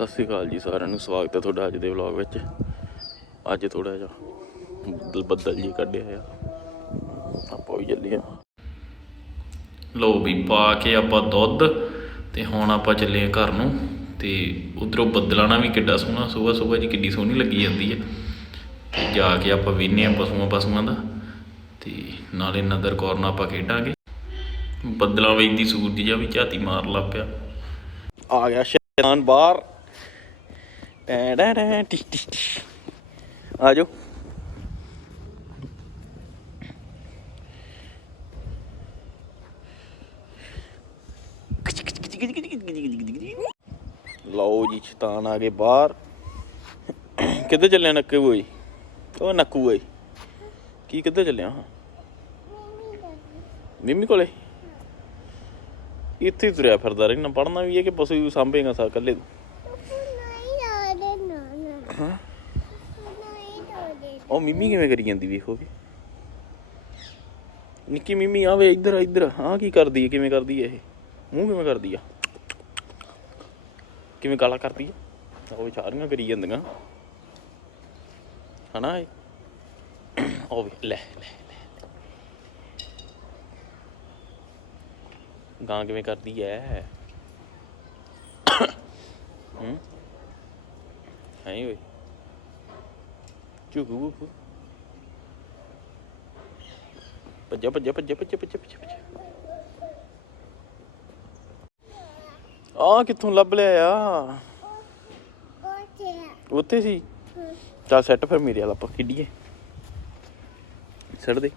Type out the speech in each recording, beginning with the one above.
ਸਤਿ ਸ੍ਰੀ ਅਕਾਲ ਜੀ ਸਾਰਿਆਂ ਨੂੰ ਸਵਾਗਤ ਹੈ ਤੁਹਾਡਾ ਅੱਜ ਦੇ ਵਲੌਗ ਵਿੱਚ। ਅੱਜ ਥੋੜਾ ਜਿਹਾ ਬੱਦਲ ਬੱਦਲ ਜੀ ਕੱਢਿਆ ਆ। ਆਪਾਂ ਵੀ ਚੱਲੇ ਆ ਲੋ ਵੀ ਪਾ ਕੇ ਆਪਾਂ ਦੁੱਧ ਤੇ ਹੁਣ ਆਪਾਂ ਚੱਲੇ ਆ ਘਰ ਨੂੰ ਤੇ ਉਧਰੋਂ ਬੱਦਲਾਣਾ ਵੀ ਕਿੱਡਾ ਸੋਹਣਾ ਸਵੇਰ ਸਵੇਰ ਜੀ ਕਿੱਡੀ ਸੋਹਣੀ ਲੱਗੀ ਜਾਂਦੀ ਹੈ। ਤੇ ਜਾ ਕੇ ਆਪਾਂ ਵੇਨੇ ਆ ਪਸ਼ੂਆਂ ਪਸ਼ੂਆਂ ਦਾ ਤੇ ਨਾਲੇ ਨਦਰ ਕੌਰ ਨਾਲ ਆਪਾਂ ਖੇਡਾਂਗੇ। ਬੱਦਲਾਂ ਵਿੱਚ ਦੀ ਸੂਰਜ ਜਿਹਾ ਵੀ ਝਾਤੀ ਮਾਰ ਲੱਗ ਪਿਆ। ਆ ਗਿਆ ਸ਼ੈਤਾਨ ਬਾਹਰ। ਆ ਜਾਓ ਲਓ ਜੀ ਸ਼ੈਤਾਨ ਆ ਗਏ ਬਾਹਰ ਕਿੱਧਰ ਚੱਲਿਆ ਨੱਕੇ ਹੋਈ ਉਹ ਨੱਕੂ ਹੋਈ ਕੀ ਕਿੱਧਰ ਚੱਲਿਆ ਹਾਂ ਮਿੰਮੀ ਕੋਲੇ ਇੱਥੇ ਹੀ ਤੁਰਿਆ ਫਿਰਦਾ ਰਹਿਣਾ ਪੜਨਾ ਵੀ ਹੈ ਕਿ ਪਸ਼ੂ ਵੀ ਸਾਂਭੇਗਾ ਸਾ ਇਕੱਲੇ ਤੂੰ? ਹਾਂ ਉਹ ਮਿੰਮੀ ਕਿਵੇਂ ਕਰੀ ਜਾਂਦੀ ਵੇਖੋ ਵੀ? ਨਿੱਕੀ ਮਿੰਮੀ ਆਵੇ ਇੱਧਰ ਇੱਧਰ ਹਾਂ ਕੀ ਕਰਦੀ ਹੈ, ਕਿਵੇਂ ਕਰਦੀ ਹੈ ਇਹ? ਮੂੰਹ ਕਿਵੇਂ ਕਰਦੀ ਆ? ਕਿਵੇਂ ਕਾਲਾ ਕਰਦੀ ਆ? ਉਹ ਵਿਚਾਰੀਆਂ ਕਰੀ ਜਾਂਦੀਆਂ। ਹਨਾ ਇਹ? ਉਹ ਵੀ, ਲੈ ਲੈ ਲੈ। ਗਾਂ ਕਿਵੇਂ ਕਰਦੀ ਐ? ਹੂੰ? ਐਂ ਓਏ। ਚੁਗੂ ਬੁਗੂ ਭੱਜਾ ਭੱਜਾ ਭੱਜਾ ਭੱਜਾ ਭੱਜਾ ਭੱਜਾ ਆ ਕਿੱਥੋਂ ਲੱਭ ਲਿਆ ਆ ਉੱਥੇ ਸੀ ਚੱਲ ਸੈੱਟ ਫਿਰ ਮੇਰੇ ਵਾਲਾ ਆਪਾਂ ਖੇਡੀਏ ਛੱਡ ਦੇ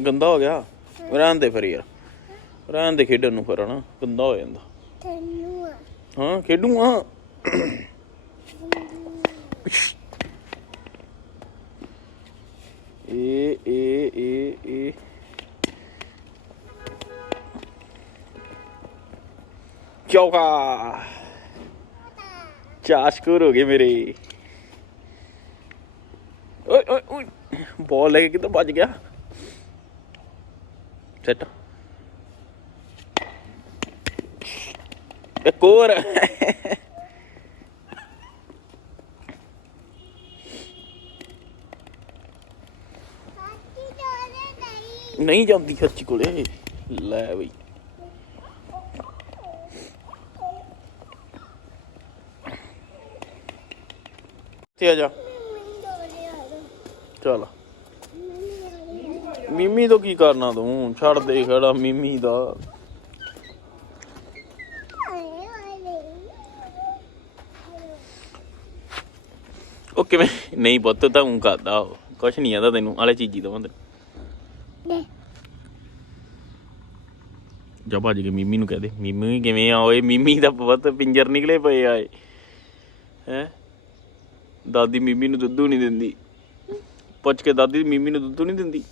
ਗੰਦਾ ਹੋ ਗਿਆ ਰਹਿਣ ਦੇ ਫਿਰ ਯਾਰ ਰਹਿਣ ਦੇ ਖੇਡਣ ਨੂੰ ਫਿਰ ਹਨਾ? ਗੰਦਾ ਹੋ ਜਾਂਦਾ। ਹਾਂ ਖੇਡੂ ਆ। ਏ ਏ ਏ ਏ। ਚੌਕਾ। ਚਾਰ ਸਕੋਰ ਹੋ ਗਏ ਮੇਰੇ। ਓਏ ਓਏ ਓਏ। ਬਾਲ ਲੈ ਕੇ ਕਿੱਧਰ ਭੱਜ ਗਿਆ ਸੈਟ ਇੱਕ ਹੋਰ ਨਹੀਂ ਜਾਂਦੀ ਸੱਚੀ ਕੋਲੇ ਲੈ ਬਈ ਤੇ ਆ ਜਾ ਚਲ ਮਿਮੀ ਤੋਂ ਕੀ ਕਰਨਾ ਤੂੰ? ਛੱਡ ਦੇ ਖੜਾ ਮਿਮੀ ਦਾ। ਉਹ ਕਿਵੇਂ? ਨਹੀਂ ਪੁੱਤ ਤਾਂ ਉਂ ਕਰਦਾ ਉਹ। ਕੁਛ ਨਹੀਂ ਆਂਦਾ ਤੈਨੂੰ ਆਲੇ ਚੀਜ਼ੀ ਦਵਾਂ ਤੈਨੂੰ ਜਾ ਭੱਜ ਕੇ ਮਿੰਮੀ ਨੂੰ ਕਹਿ ਦੇ। ਮਿੰਮੀ ਕਿਵੇਂ ਆ ਓਏ? ਮਿੰਮੀ ਦਾ ਪੁੱਤ ਪਿੰਜਰ ਨਿਕਲੇ ਪਏ ਆਏ ਹੈ? ਦਾਦੀ ਮਿੰਮੀ ਨੂੰ ਦੁੱਧੂ ਨਹੀਂ ਦਿੰਦੀ। ਪੁੱਛ ਕੇ ਦਾਦੀ ਮਿੰਮੀ ਨੂੰ ਦੁੱਧੂ ਨਹੀਂ ਦਿੰਦੀ।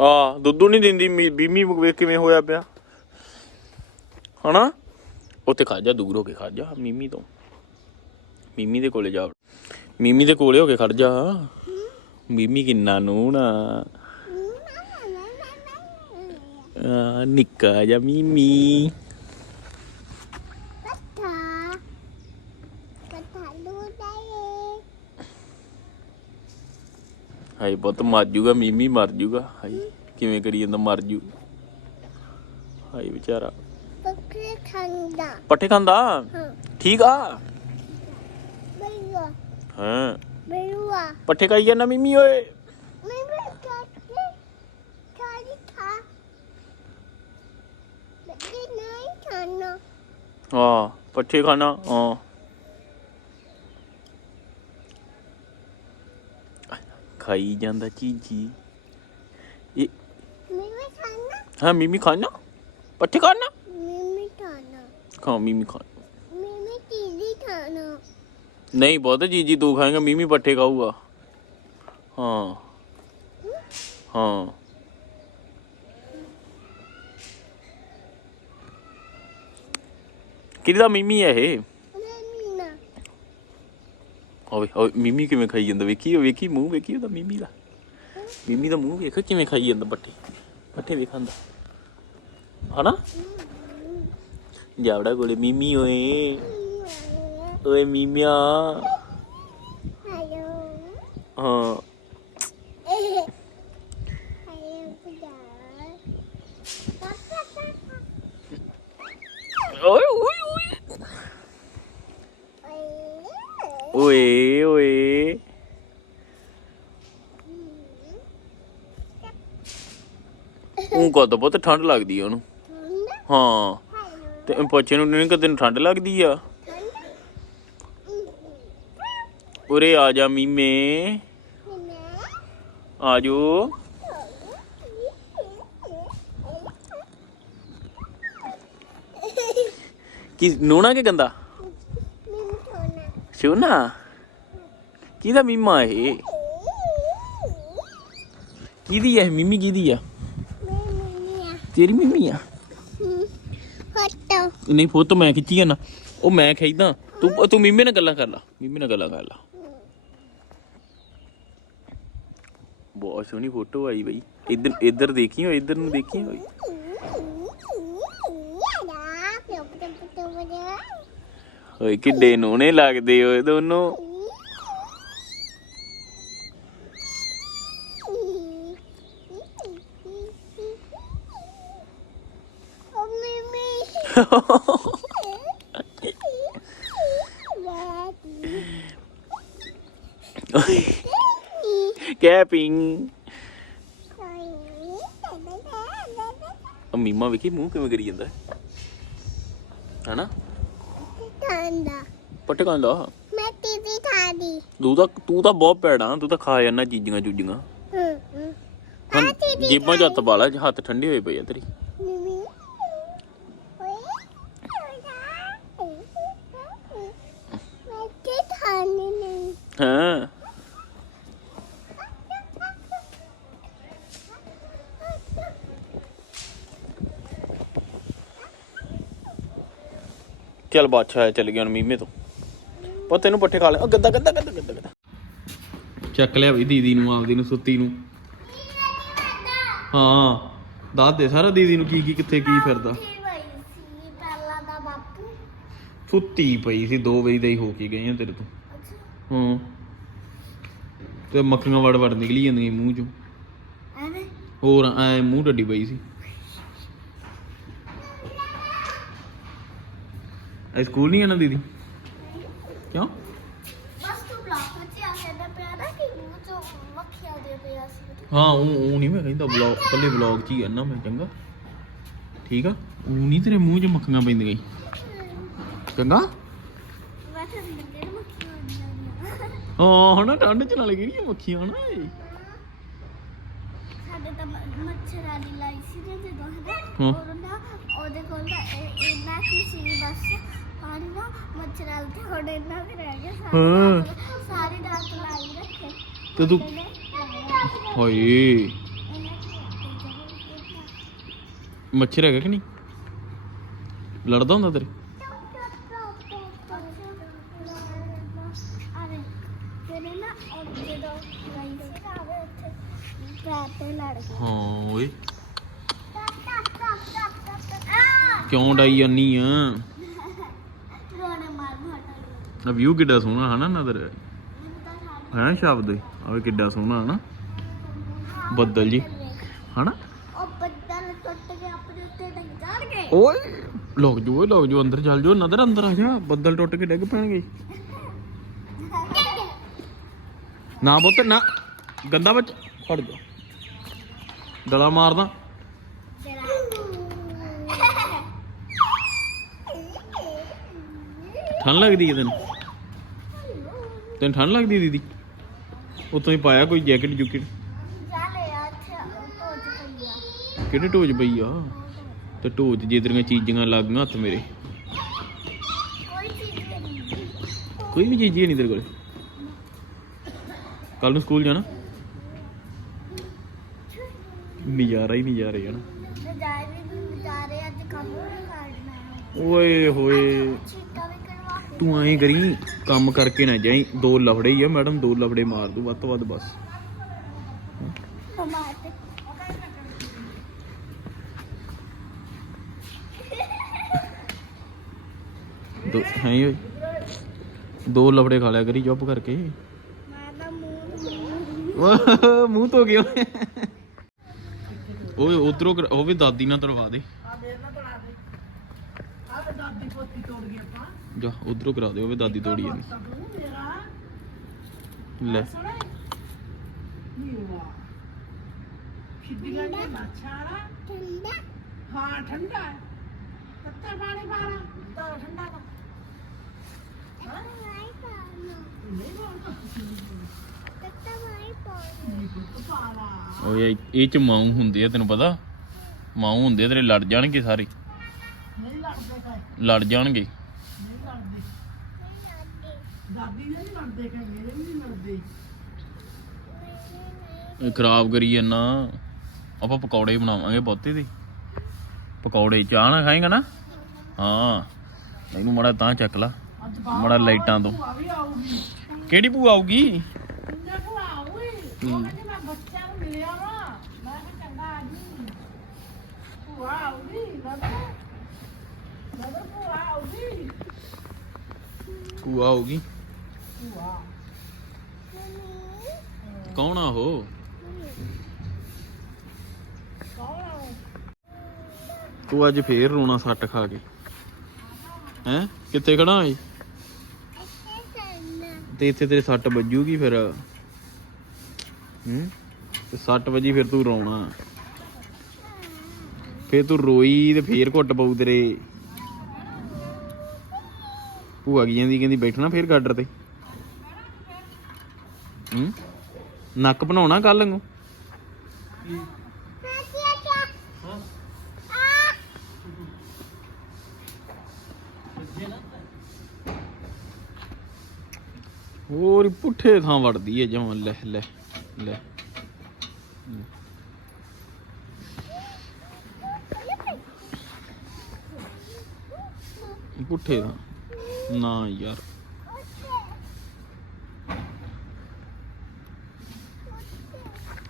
ਆ ਦੁੱਧੂ ਨਹੀਂ ਦਿੰਦੀ। ਮਿੰਮੀ ਵੇਖ ਕਿਵੇਂ ਹੋਇਆ ਪਿਆ। ਹਨਾ? ਉੱਥੇ ਖਾ ਜਾ ਦੂਰ ਹੋ ਕੇ ਖਾ ਜਾ ਮਿੰਮੀ ਤੋਂ। ਮਿੰਮੀ ਦੇ ਕੋਲੇ ਜਾ। ਮਿੰਮੀ ਦੇ ਕੋਲੇ ਹੋ ਕੇ ਖੜ ਜਾ। ਮਿੰਮੀ ਕਿੰਨਾ ਨੂਣਾ ਨਿੱਕਾ ਜਿਹਾ ਮਿੰਮੀ। ਹਾਏ ਬਹੁਤ ਮਰ ਜੂਗਾ ਮਿੰਮੀ ਮਰ ਜੂਗਾ। ਹਾਏ ਕਿਵੇਂ ਕਰੀ ਜਾਂਦਾ ਮਰ ਜੂ। ਹਾਏ ਵਿਚਾਰਾ। ਪੱਠੇ ਖਾਂਦਾ। ਠੀਕ ਆ? ਹਾਂ। ਪੱਠੇ ਖਾਈ ਜਾਂਦਾ ਮਿੰਮੀ ਓਏ। ਹਾਂ ਪੱਠੇ ਖਾਣਾ ਹਾਂ। ਖਾਈ ਜਾਂਦਾ ਚੀਜੀ ਇਹ ਹਾਂ ਮਿੰਮੀ ਖਾਣਾ? ਪੱਠੇ ਖਾਣਾ? ਖਾ ਮਿੰਮੀ ਖਾ ਨਹੀਂ ਬਹੁਤ ਜੀਜੀ ਤੂੰ ਖਾਏਗਾ ਮਿੰਮੀ ਪੱਠੇ ਖਾਊਗਾ। ਹਾਂ। ਹਾਂ। ਕਿਹਦਾ ਮਿੰਮੀ ਹੈ ਇਹ? ਓਏ ਓਏ ਮੀਮੀ ਕਿਵੇਂ ਖਾਈ ਜਾਂਦਾ? ਵੇਖੀ ਉਹ ਵੇਖੀ ਮੂੰਹ ਵੇਖੀ ਉਹਦਾ ਮੀਮੀ ਦਾ। ਮੀਮੀ ਦਾ ਮੂੰਹ ਵੇਖ ਕਿਵੇਂ ਖਾਈ ਜਾਂਦਾ ਪੱਠੇ। ਪੱਠੇ ਵੀ ਖਾਂਦਾ ਹਨਾ? ਜਾਵੜਾ ਕੋਲੇ ਮੀਮੀ ਓਏ। ਓਏ ਮੀਮਿਆ। ਹਾਂ। ਓਏ ਓਏ ਓਏ। ਓਏ ਓਏ। ਉਹ ਕਦੋਂ ਬਹੁਤ ਠੰਡ ਲੱਗਦੀ ਆ ਉਹਨੂੰ। ਹਾਂ। ਤੇ ਬੱਚੇ ਨੂੰ ਨਹੀਂ ਕਦੇ ਨੂੰ ਠੰਡ ਲੱਗਦੀ ਆ? ਉਰੇ ਆ ਜਾ ਮੀਮੇ। ਆ ਜੋ। ਕੀ, ਨੂਣਾ ਕੇ ਗੰਦਾ ਸ਼ੋਨਾ? ਕਿਹਦਾ ਮੀਮਾ ਇਹ? ਕਿਹਦੀ ਹੈ ਮੀਮੀ ਕਿਹਦੀ ਆ? ਤੇਰੀ ਮੀਮੀ ਆ। ਨਹੀਂ ਫੋਟੋ ਮੈਂ ਖਿੱਚੀ ਆ ਨਾ। ਉਹ ਮੈਂ ਖਿੱਚਦਾ। ਤੂੰ ਤੂੰ ਮੀਮੇ ਨਾਲ ਗੱਲਾਂ ਕਰ ਲਾ। ਮੀਮੇ ਨਾਲ ਗੱਲਾਂ ਕਰ ਲਾ। ਬਹੁਤ ਸੋਹਣੀ ਫੋਟੋ ਆਈ ਬਈ। ਇੱਧਰ ਇੱਧਰ ਦੇਖੀ ਹੋ ਇੱਧਰ ਨੂੰ ਦੇਖੀ ਹੋਈ? ਓਏ ਕਿੱਡੇ ਨੋਣੇ ਲੱਗਦੇ ਓਏ ਦੋਨੋਂ। ਕੈਪਿੰਗ ਉਹ ਮੀਮਾ ਵੇਖੀ ਮੂੰਹ ਕਿਵੇਂ ਕਰੀ ਜਾਂਦਾ ਹਨਾ ਪੱਟੇ ਕਾਂਦਾ ਮੈਂ ਟੀਵੀ ਖਾ ਦੀ ਤੂੰ ਤਾਂ ਤੂੰ ਤਾਂ ਬਹੁਤ ਭੈੜਾ ਤੂੰ ਤਾਂ ਖਾ ਜਾਂਦਾ ਚੀਜ਼ੀਆਂ ਚੂਜੀਆਂ ਹੂੰ ਹੂੰ ਹੁਣ ਜੇਬਾਂ 'ਚ ਹੱਥ ਪਾ ਲਾ ਹੱਥ ਠੰਡੇ ਹੋਏ ਪਏ ਆ ਤੇਰੀ ਬਾਦਸ਼ਾਹ ਚੱਲ ਗਿਆ ਹੁਣ ਮੀਮੇ ਤੋਂ। ਪਰ ਤੈਨੂੰ ਪੱਠੇ ਖਾ ਲੈ। ਉਹ ਗੱਦਾ ਗੱਦਾ ਗੱਦਾ ਗੱਦਾ ਗੱਦਾ। ਚੱਕ ਲਿਆ ਵੀ ਦੀਦੀ ਨੂੰ ਆਪਦੀ ਨੂੰ ਸੁੱਤੀ ਨੂੰ। ਹਾਂ ਦੱਸ ਦੇ ਸਾਰਾ ਦੀਦੀ ਨੂੰ ਕੀ ਕੀ ਕਿੱਥੇ ਕੀ ਫਿਰਦਾ। ਕੀ ਹੋਈ ਸੀ ਪਹਿਲਾਂ ਦਾ ਬਾਪੂ ਸੁੱਤੀ ਪਈ ਸੀ 2 ਵਜੇ ਦਾ ਹੀ ਹੋ ਕੇ ਗਏ ਆ ਤੇਰੇ ਤੋਂ। ਹਾਂ। ਤੇ ਮੱਖੀਆਂ ਵੜ ਵੜ ਨਿਕਲੀ ਜਾਂਦੀਆਂ ਮੂੰਹ ਚੋਂ। ਐਵੇਂ? ਹੋਰ ਐ ਮੂੰਹ ਡੱਡੀ ਪਈ ਸੀ। ਐ ਸਕੂਲ ਨਹੀਂ ਆਣਾ ਦੀਦੀ ਕਿਉਂ? ਬਸ ਤੂੰ ਬਲੌਕ ਵਿੱਚ ਆ ਕੇ ਨਾ ਪਿਆ ਨਾ ਕਿ ਮੂੰਹ ਚੋਂ ਮੱਖੀਆਂ ਦੇ ਪਿਆ ਸੀ। ਹਾਂ ਉਹ ਉਹ ਨਹੀਂ ਮੈਂ ਕਹਿੰਦਾ ਬਲੌਗ ਕੱਲੇ ਬਲੌਗ 'ਚ ਹੀ ਆ ਨਾ ਮੈਂ ਚੰਗਾ। ਠੀਕ ਆ? ਉਹ ਨਹੀਂ ਤੇਰੇ ਮੂੰਹ 'ਚ ਮੱਖੀਆਂ ਪੈਂਦੀਆਂ। ਚੰਗਾ? ਮੈਂ ਤਾਂ ਅੰਦਰ ਮੱਖੀਆਂ ਹੁੰਦੀਆਂ ਹਾਂ ਹਣਾ ਠੰਡ 'ਚ ਨਾਲ ਕਿਹੜੀਆਂ ਮੱਖੀਆਂ ਇਹ? ਸਾਡੇ ਤਾਂ ਮ- ਮੱਛਰਾਂ ਦੀ ਲਾਈ ਸੀ ਜਦੋਂ ਹਾਂ। ਹਨਾ ਉਹ ਨਾ ਉਹਦੇ ਕੋਲ ਤਾਂ ਇਹ- ਇੰਨਾ ਕੀ ਸੀ ਬਸ ਪਾਣੀ ਨਾ ਮੱਛਰਾਂ ਤੇ ਹੁਣ ਇੰਨਾ ਵੀ ਰਹਿ ਗਿਆ ਸਾਰੀ ਹਾਂ। ਰਾਤ- ਸਾਰੀ ਰਾਤ ਲਾਈ ਰੱਖੇ। ਤੇ ਤੂੰ ਇਹਨੇ ਲਾਇਆ। ਹਾਏ। ਇਹਨੇ ਮੱਛਰ ਹੈਗਾ ਕਿ ਨਹੀਂ? ਲੜਦਾ ਹੁੰਦਾ ਤੇਰੇ? ਹਾਂ ਓਏ। ਕਿਉਂ ਡਾਈ ਜਾਨੀ ਆ? ਆ ਵਿਊ ਕਿੱਡਾ ਸੋਹਣਾ ਹਨਾ ਠੰਡ ਹੈ ਸ਼ਬਦ ਆਵੇ ਕਿੱਡਾ ਸੋਹਣਾ ਹਨਾ? ਬੱਦਲ ਜੀ। ਹਨਾ? ਉਹ ਬੱਦਲ ਟੁੱਟ ਕੇ ਆਪਣੇ ਉੱਤੇ ਡੰਗਰ ਗਏ ਓਏ ਲੋਕ ਜੋ ਓਏ ਲੋਕ ਜੋ ਅੰਦਰ ਚੱਲ ਜੋ। ਨਦਰ ਅੰਦਰ ਆ ਜਾ ਬੱਦਲ ਟੁੱਟ ਕੇ ਡਿੱਗ ਪੈਣਗੇ। ਨਾ ਪੁੱਤ ਨਾ। ਗੰਦਾ ਬੱਚ ਫੜ ਜਾ। ਗਲਾ ਮਾਰਦਾ। ਠੰਡ ਲੱਗਦੀ ਹੈ ਤੈਨੂੰ। ਤੈਨੂੰ ਠੰਡ ਲੱਗਦੀ ਦੀਦੀ? ਉਤੋਂ ਹੀ ਪਾਇਆ ਕੋਈ ਜੈਕਟ ਜੁਕਟ ਕਿਹੜੇ ਢੋਜ ਪਈ ਆ? ਤੇ ਢੋਜ ਜੇ ਤੇਰੀਆਂ ਚੀਜ਼ਾਂ ਲੱਗ ਗਈਆਂ ਹੱਥ ਮੇਰੇ। ਕੋਈ ਵੀ ਚੀਜ਼ ਨਹੀਂ ਤੇਰੇ ਕੋਲ। ਕੱਲ ਨੂੰ ਸਕੂਲ ਜਾਣਾ? ਨਜ਼ਾਰਾ ਹੀ ਨਜ਼ਾਰਾ ਹੀ ਜਾਣਾ ਓਏ ਹੋਏ ਚੀਟਾ ਵੀ ਕਰਵਾ ਕੇ ਤੂੰ ਐਂ ਕਰੀ ਕੰਮ ਕਰਕੇ ਨਾ ਜਾਈ। ਦੋ ਲਫੜੇ ਹੀ ਆ ਮੈਡਮ ਦੋ ਲਫੜੇ ਮਾਰ ਦੂ ਵੱਧ ਤੋਂ ਵੱਧ ਬਸ। ਦੋ ਹੈ ਓਏ? ਦੋ ਲਫੜੇ ਖਾ ਲਿਆ ਕਰੀ ਚੁੱਪ ਕਰਕੇ। ਮੂੰਹ ਓਹ, ਗਿਆ ਓਏ ਉਧਰੋਂ ਉਹ ਵੀ ਦਾਦੀ ਨਾਲ ਤਰਵਾ ਦੇ। ਜਾ ਉਧਰੋਂ ਕਰਾ ਦੇ ਉਹ ਵੀ ਦਾਦੀ ਤੋੜੀ ਜਾਂਦੀ ਲੈ। ਠੰਡਾ। ਹਾਂ ਠੰਡਾ ਹੈ ਤੱਤਾ ਪਾਣੀ ਪਾਣਾ ਤਾਂ ਠੰਡਾ ਤਾਂ। ਨਹੀਂ ਪਾਣਾ ਨਹੀਂ ਪਾਉਣਾ। ਤੱਤਾ ਨਹੀਂ ਪਾਣਾ ਪੁੱਤ ਪਾਲਾ ਓਏ ਇਹ ਚ ਮਾਊ ਹੁੰਦੇ ਆ ਤੈਨੂੰ ਪਤਾ? ਮਾਊ ਹੁੰਦੇ ਆ, ਤੇਰੇ ਲੜ ਜਾਣਗੇ ਸਾਰੇ। ਲੜ ਜਾਣਗੇ। ਨਹੀਂ ਲੜਦੇ ਨਹੀਂ ਆਦੀ ਦਾਦੀ ਨੇ ਨਹੀਂ ਲੜਦੇ ਕਾਇ ਮੇਰੇ ਵੀ ਨਹੀਂ ਲੜਦੇ ਇਹ ਖਰਾਬ ਕਰੀ ਜਾਂਦਾ ਆਪਾਂ ਪਕੌੜੇ ਬਣਾਵਾਂਗੇ ਬਹੁਤੇ ਦੇ। ਪਕੌੜੇ ਚਾਹ ਨਾ ਖਾਏਗਾ ਨਾ? ਹਾਂ ਇਹਨੂੰ ਮੜਾ ਤਾਂ ਚੱਕ ਲਾ ਅੱਜ ਮੜਾ ਲਾਈਟਾਂ ਤੋਂ। ਭੂਆ ਵੀ ਆਊਗੀ ਕਿਹੜੀ ਭੂਆ ਆਊਗੀ? ਕਿੰਨਾ ਭੂਆ ਆਊਗੀ ਉਹ ਕਹਿੰਦੀ ਮੈਂ ਬੱਚਿਆਂ ਨੂੰ ਮਿਲਿਆ ਵਾ ਮੈਂ ਕਿਹਾ ਚੰਗਾ ਆ ਜੀ ਭੂਆ ਆਊਗੀ ਨਦਰ ਨਦਰ ਭੂਆ ਆਊਗੀ ਭੂਆ ਆਊਗੀ ਭੂਆ ਕੌਣ ਆ ਉਹ? ਤੂੰ ਅੱਜ ਫੇਰ ਰੋਣਾ ਸੱਟ ਖਾ ਕੇ। ਹੈ? ਕਿੱਥੇ ਖੜਾ ਏ? ਤੇ ਇੱਥੇ ਤੇਰੇ ਸੱਟ ਵੱਜੂਗੀ ਫਿਰ। ਹੂੰ? ਤੇ ਸੱਟ ਵਜੀ ਫਿਰ ਤੂੰ ਰੋਣਾ। ਫਿਰ ਤੂੰ ਰੋਈ ਤੇ ਫੇਰ ਘੁੱਟ ਪਊ ਤੇਰੇ। ਭੂਆ ਕੀ ਜਾਂਦੀ, ਕਹਿੰਦੀ ਬੈਠਣਾ ਫੇਰ ਗਾਡਰ ਤੇ। ਹੂੰ? ਨੱਕ ਬਣਾਉਣਾ ਕੱਲ ਨੂੰ ਹੋਰ ਪੁੱਠੇ ਥਾਂ ਵੜਦੀ ਹੈ ਜਮਾਂ, ਲੈ ਲੈ ਲੈ। ਪੁੱਠੇ ਥਾਂ। ਨਾ ਯਾਰ।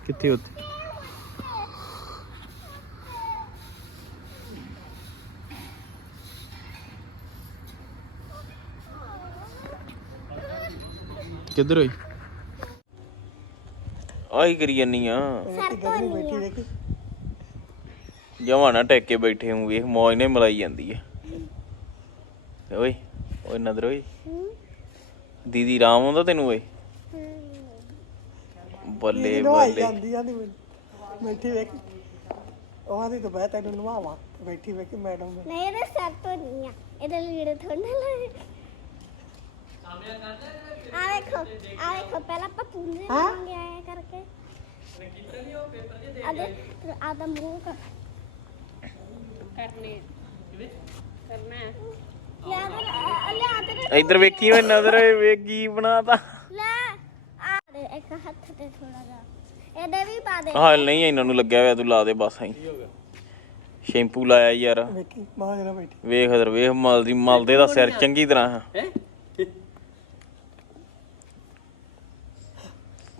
ਕਿੱਥੇ ਉੱਥੇ? ਕਿੱਧਰ ਹੋਈ? ਆਹੀ ਕਰੀ ਜਾਨੀ ਆ। ਸਰ ਤੋਂ ਨਹੀਂ ਆ ਜਮਾਂ ਨਾ ਟੇਕ ਕੇ ਬੈਠੇ ਹੂੰ ਵੇਖ ਮੌਜ ਨੇ ਮਲਾਈ ਜਾਂਦੀ ਹੈ ਓਏ। ਓਏ ਨਦਰ ਓਏ। ਦੀਦੀ ਰਾਮ ਆਉਂਦਾ ਤੈਨੂੰ ਓਏ? ਬੱਲੇ ਨਵਾਈ ਬੱਲੇ। ਜਾਂਦੀ ਆ ਨੀ ਬੈਠੀ ਵੇਖ। ਉਹ ਆਦੀ ਤਾਂ ਬੈ ਤੈਨੂੰ ਨਵਾਵਾ। ਬੈਠੀ ਵੇਖ ਮੈਡਮ ਨਹੀਂ ਇਹਦੇ ਸਰ ਤੋਂ ਨਹੀਂ ਆ। ਇਹਦੇ ਲੀੜੇ ਥੋੜਾ ਲੱਗੇ ਆ ਵੇਖੋ ਆ ਵੇਖੋ ਪਹਿਲਾਂ ਆਪਾਂ ਪੂੰਝੇ ਲਾਂਗੇ ਆਇਆ ਕਰਕੇ। ਆ ਦੇ ਆ ਦਾ ਮੂੰਹ ਕਰ। ਕਰਨੇ। ਕਰਨਾ। ਲਿਆ ਦੇ ਲਿਆ ਦੇ ਇੱਧਰ ਵੇਖੀ ਓਏ ਨਦਰ ਵੇਖ ਕੀ ਬਣਾਤਾ। ਲੈ ਆ ਦੇ ਇੱਕ ਹੱਥ ਤੇ ਥੋੜਾ ਜਿਹਾ। ਇਹਦੇ ਵੀ ਪਾ ਦੇ। ਹਾਲ ਨਹੀਂ ਇਹਨਾਂ ਨੂੰ ਲੱਗਿਆ ਹੋਇਆ ਤੂੰ ਲਾ ਦੇ ਬਸ ਆਈ ਸ਼ੈਂਪੂ ਲਾਇਆ ਯਾਰ। ਵੇਖੀ ਮਾਂ ਜਰਾ ਬੈਠੀ। ਵੇਖ ਮਲਦੀ ਮਲਦੇ ਦਾ ਸਿਰ ਚੰਗੀ ਤਰ੍ਹਾਂ।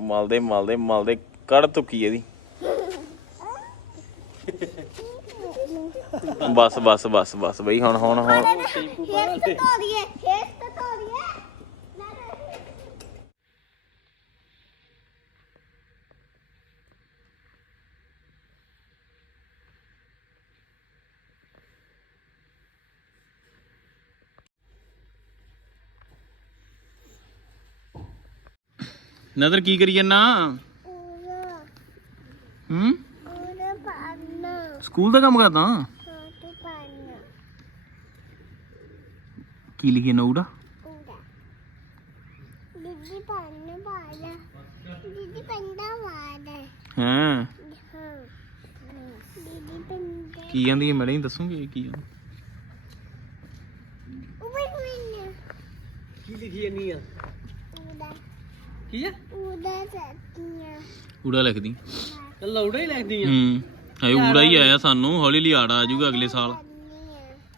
ਮਲਦੇ ਮਲਦੇ ਮਲਦੇ ਕੱਢ ਤੁਕੀ ਇਹਦੀ। ਬਸ ਬਸ ਬਸ ਬਸ ਬਈ ਹੁਣ ਹੁਣ ਹੁਣ। ਧੋ ਧੋ। ਨਜ਼ਰ ਕੀ ਕਰੀ ਜੰਨਾ? ਹੂੰ? ਸਕੂਲ ਦਾ ਕੰਮ ਕਰਦਾ ਛੋਟੂ ਪਾਣਾ ਕੀ ਨਊੜਾ ਉਹਦਾ? ਦੀਦੀ ਪਾਣਾ ਵਾਲਾ ਦੀਦੀ ਪੰਡਾ ਵਾਲਾ ਹਾਂ। ਹਾਂ। ਦੀਦੀ ਪੰਡਾ ਕੀ ਕਹਿੰਦੀ ਹੈ ਮੈਡਮ ਦੱਸੂਗੀ ਕੀ ਆ? ਲਿਖੀ ਜਾਨੀ ਆ? ਉਹਦਾ। ਕੀ ਆ? ਉਹਦਾ ਸੱਤੀਆਂ ਊੜਾ ਲਿਖਦੀ। ਲੌੜਾ ਹੀ ਲਿਖਦੀ ਹੂੰ। ਹਏ ਊੜਾ ਹੀ ਆਇਆ ਸਾਨੂੰ। ਹੌਲੀ ਹੌਲੀ ਆੜਾ ਆ ਜਾਊਗਾ ਅਗਲੇ ਸਾਲ।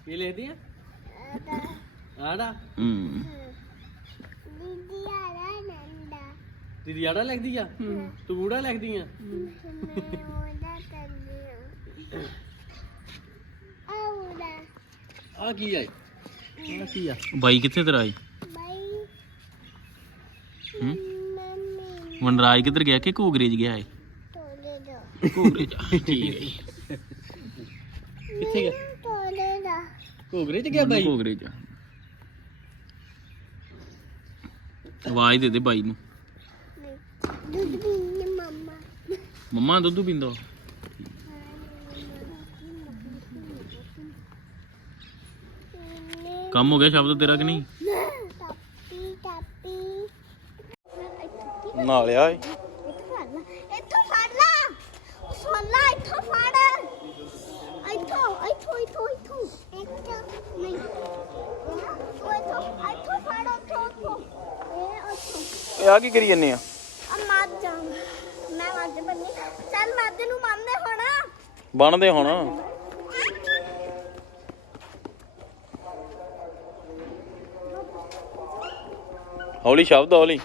ਕੀ ਲਿਖਦੀ ਆ? ਹੂੰ ਦੀਦੀ ਆਲਾ ਨੰਦਾ ਦੀਦੀ ਆੜਾ ਲਿਖਦੀ ਆ ਤੂੰ ਊੜਾ ਲਿਖਦੀ ਆ ਆ ਆਉਦਾ ਆ ਕੀ ਆ ਆ ਕੀ ਆ ਬਾਈ ਕਿੱਥੇ ਤੇਰਾ ਮੰਮੀ ਵਨਰਾਜ ਕਿੱਧਰ ਗਿਆ ਕਿ ਘੂਗਰੇ ਚ ਗਿਆ ਏ ਘੂਗਰੇ ਚ ਠੀਕ ਹੈ ਜੀ। ਕਿੱਥੇ ਗਿਆ ਘੋਗਰੇ ਚ ਗਿਆ ਬਾਈ ਘੂਗਰੇ ਚ ਆਵਾਜ਼ ਦੇ ਦੇ ਬਾਈ ਨੂੰ। ਦੁੱਧ ਪੀਣੀ ਮੰਮਾ ਮੰਮਾ ਦੁੱਧ ਪੀਂਦਾ ਵਾ। ਕੰਮ ਹੋ ਗਿਆ ਸ਼ਬਦ ਤੇਰਾ ਕਿ ਨਹੀਂ? ਟਾਪੀ ਟਾਪੀ ਨਾ ਏ ਇੱਥੋਂ ਫੜ ਲਾ ਉਹ ਸੁਣ ਲਾ ਇੱਥੋਂ ਫੜ ਇੱਥੋਂ ਇੱਥੋਂ ਇੱਥੋਂ ਇੱਥੋਂ ਇੱਥੋਂ ਨਹੀਂ ਉਹ ਇੱਥੋਂ ਇੱਥੋਂ ਫੜ ਉੱਥੋਂ ਉੱਥੋਂ ਇਹ ਉੱਥੋਂ ਇਹ ਆ ਕੀ ਕਰੀ ਜੰਨੇ ਆ? ਆ ਮੱਝ ਆ। ਮੈਂ ਮੱਝ ਬੰਨੀ। ਚੱਲ ਮੱਝ ਨੂੰ ਮੰਨਦੇ ਹੋਣਾ। ਬਣਦੇ ਹੁਣ। ਹੌਲੀ ਸ਼ਬਦ ਹੌਲੀ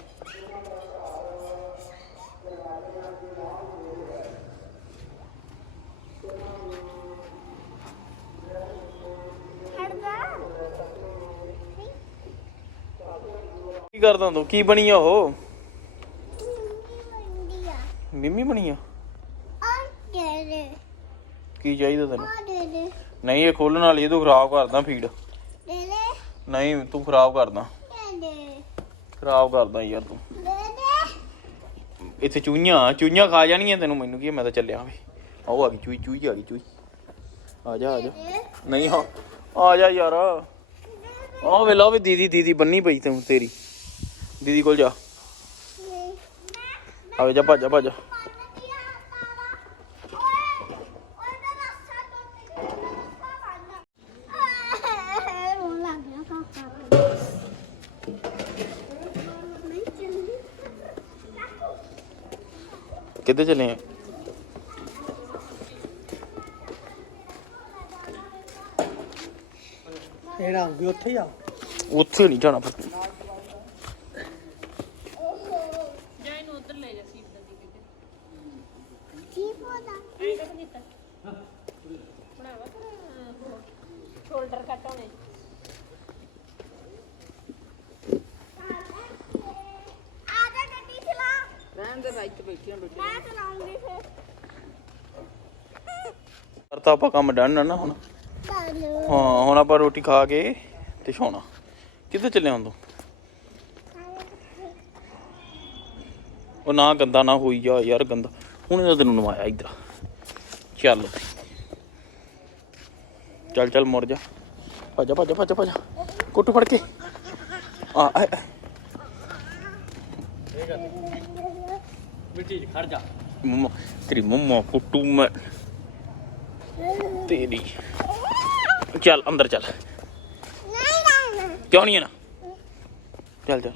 ਛੱਡ ਦਾ ਕੀ ਕਰਦਾ ਤੂੰ ਕੀ ਬਣੀ ਆ ਉਹ? ਮਿੰਮੀ ਬਣੀ ਆ? ਕੀ ਚਾਹੀਦਾ ਤੈਨੂੰ? ਆ ਦੇ ਨਹੀਂ, ਇਹ ਖੋਲਣ ਵਾਲੀ ਇਹ ਤੂੰ ਖਰਾਬ ਕਰਦਾ ਫੀਡ ਨਹੀਂ, ਤੂੰ ਖਰਾਬ ਕਰਦਾ। ਖਰਾਬ ਕਰਦਾ ਯਾਰ ਤੂੰ। ਇੱਥੇ ਚੂਈਆਂ ਚੂਈਆਂ ਖਾ ਜਾਣੀਆਂ ਤੈਨੂੰ ਮੈਨੂੰ, ਕੀ ਮੈਂ ਤਾਂ ਚੱਲਿਆ ਵੇ। ਆਓ ਆ ਗਈ ਚੂਈ ਚੂਈ ਆ ਗਈ ਚੂਈ ਆ ਜਾ ਆ ਜਾ। ਨਹੀਂ, ਹਾਂ। ਆ ਜਾ ਯਾਰ। ਆ ਵੇ ਲਾ ਵੀ ਦੀਦੀ ਦੀਦੀ ਬੰਨੀ ਪਈ ਤੈਨੂੰ ਤੇਰੀ। ਦੀਦੀ ਕੋਲ ਜਾ। ਨਹੀਂ ਆ ਵੇ ਜਾ ਭੱਜ ਜਾ ਭੱਜ। ਜਾ। ਕਿੱਥੇ ਚੱਲੇ ਆ? ਕਿਹੜਾ ਵੀ ਉੱਥੇ ਹੀ ਆ। ਉੱਥੇ ਨਹੀਂ ਜਾਣਾ ਫਿਰ ਸ਼ੋਲਡਰ ਕੱਟ ਹੋਣੇ ਰਹਿਣ ਦੇ ਬਾਈਕ ਤੇ ਬੈਠੀ ਹਾਂ ਬੈਠੀ ਮੈਂ ਚਲਾਉਂਗੀ ਫਿਰ ਕਰਤਾ ਆਪਾਂ ਕੰਮ ਡਨ ਨਾ ਹੁਣ। ਹਾਂ ਹੁਣ ਆਪਾਂ ਰੋਟੀ ਖਾ ਕੇ ਤੇ ਸੌਣਾ। ਕਿੱਥੇ ਚੱਲੇ ਹੁਣ ਤੂੰ? ਉਹ ਨਾ ਗੰਦਾ ਨਾ ਹੋਈ ਜਾ ਯਾਰ ਗੰਦਾ। ਹੁਣ ਇਹਦਾ ਤੈਨੂੰ ਨਵਾਇਆ ਇੱਧਰ। ਚੱਲ। ਚੱਲ ਚੱਲ ਮੁੜ ਜਾ। ਭੱਜ ਭੱਜ ਭੱਜ ਭੱਜ ਕੁੱਟ ਫੜ ਕੇ। ਆ ਆ, ਆ। ਮਿੱਟੀ ਖੜ ਜਾ। ਮੰਮਾ ਤੇਰੀ ਮੰਮਾ ਕੁੱਟੂ ਮੈਂ ਤੇਰੀ। ਚੱਲ ਅੰਦਰ ਚੱਲ। ਨਹੀਂ ਕਿਉਂ ਨਹੀਂ ਆਣਾ ਚੱਲ ਚੱਲ।